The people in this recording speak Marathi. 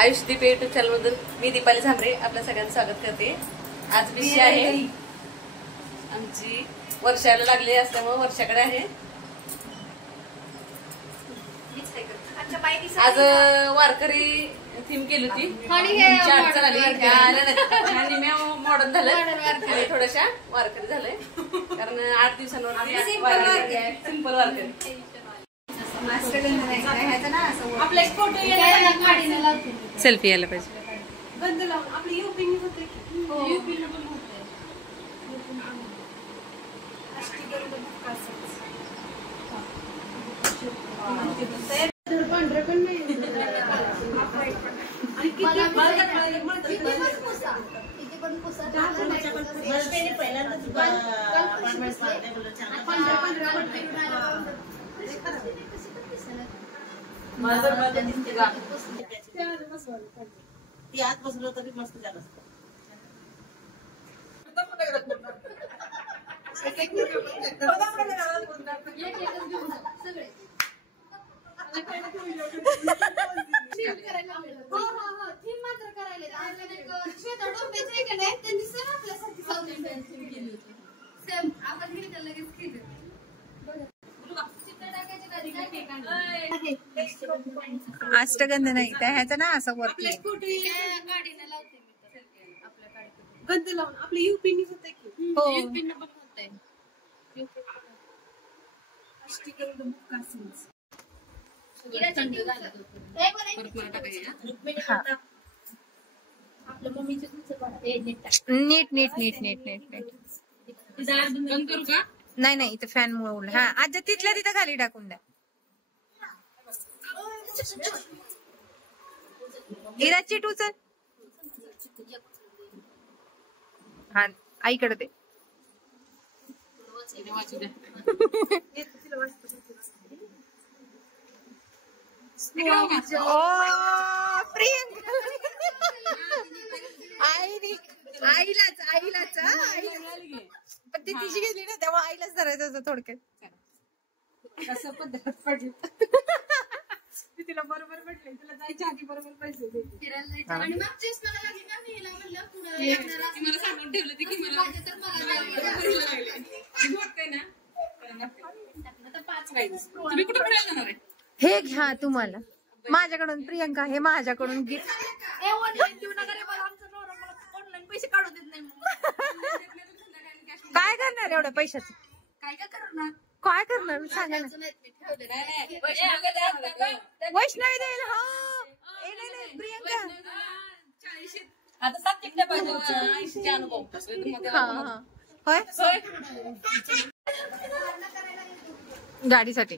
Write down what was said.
आयुष दीप युट्यूब चॅनल मधून मी दीपाली झांबरे आपल्या सगळ्यांचं स्वागत करते। आज विषय आहे आमची वर्षाला लागली असल्यामुळे वर्षाकडे आहे। आज वारकरी थीम केली होती, अडचण आली आणि मी मॉडर्न झालं, थोड्याशा वारकरी झालंय कारण 8 दिवसांवर सिंपल वारकरी। सेल्फी यायला पाहिजे। यात बसलो तरी मस्त झालं असतं। अष्टगंध नाही त्या ह्याचं ना असं वरती गंध लावून आपले युपीनी होते की हो युपीनी पण होते। अष्टगंध मुक्कासीन्स आपल्या मम्मीचे नीट नीट नीट नीट नीट नीट नाही नाही इथं फॅन मुळे हा आज तिथल्या तिथं खाली टाकून द्या। इरा चिट उचल हा आईकडे दे। ओ प्रियंका आईलाच आईलाच पण ती तिची गेली ना तेव्हा आईलाच धरायचं होतं थोडक्यात। कसं पद्धत पडली तिला बरोबर भेटले, तिला जायच्या आधी बरोबर पैसे हे घ्या तुम्हाला माझ्याकडून प्रियंका हे माझ्याकडून गिफ्ट। पैसे काढू देत नाही काय करणार एवढ्या पैशाचं काय काय करणार काय करणार सांगा ना। वैष्णवी देईल हा नाही प्रियंका आता 7 टिकट्या पाहिजे अनुभव होय गाडीसाठी